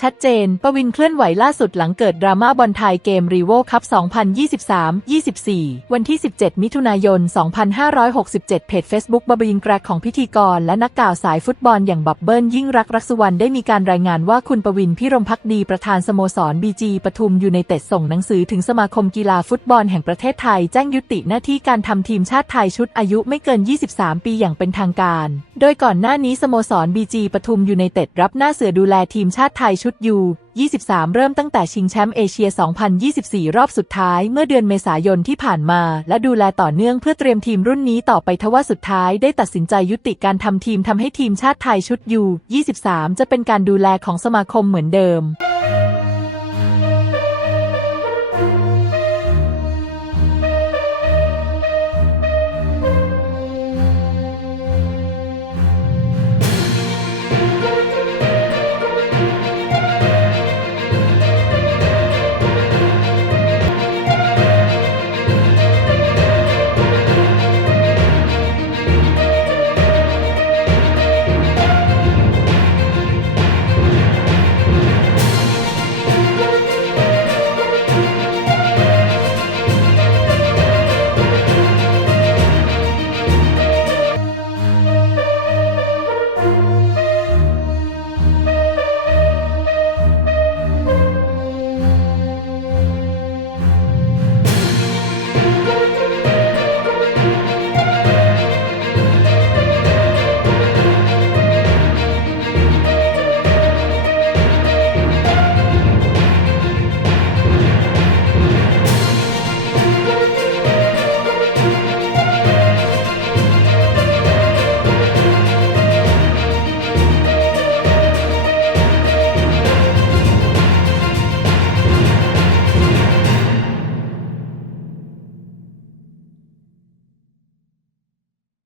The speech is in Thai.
ชัดเจน ปวินเคลื่อนไหวล่าสุดหลังเกิดดราม่าบอลไทยเกมรีโวคัพ 2023-24 วันที่ 17 มิถุนายน 2567 เพจ Facebook บบินแกรกของพิธีกร และนักข่าวสายฟุตบอลอย่างบับเบิ้ลยิ่งรักรักสุวรรณได้มีการรายงานว่าคุณปวินพิรมพักดีประธานสโมสรบีจีปทุมยูไนเต็ดส่งหนังสือถึงสมาคมกีฬาฟุตบอลแห่งประเทศไทย แจ้งยุติหน้าที่การทำทีมชาติไทยชุดอายุไม่เกิน 23 ปีอย่างเป็นทางการ โดยก่อนหน้านี้สโมสรบีจีปทุมยูไนเต็ดรับหน้าเสือดูแลทีมชาติไทยชุดยู23 เริ่มตั้งแต่ชิงแชมป์เอเชีย 2024 รอบสุดท้ายเมื่อเดือนเมษายนที่ผ่านมา และดูแลต่อเนื่องเพื่อเตรียมทีมรุ่นนี้ต่อไปทว่าสุดท้ายได้ตัดสินใจยุติการทำทีมทำให้ทีมชาติไทยชุดยู23 จะเป็นการดูแลของสมาคมเหมือนเดิม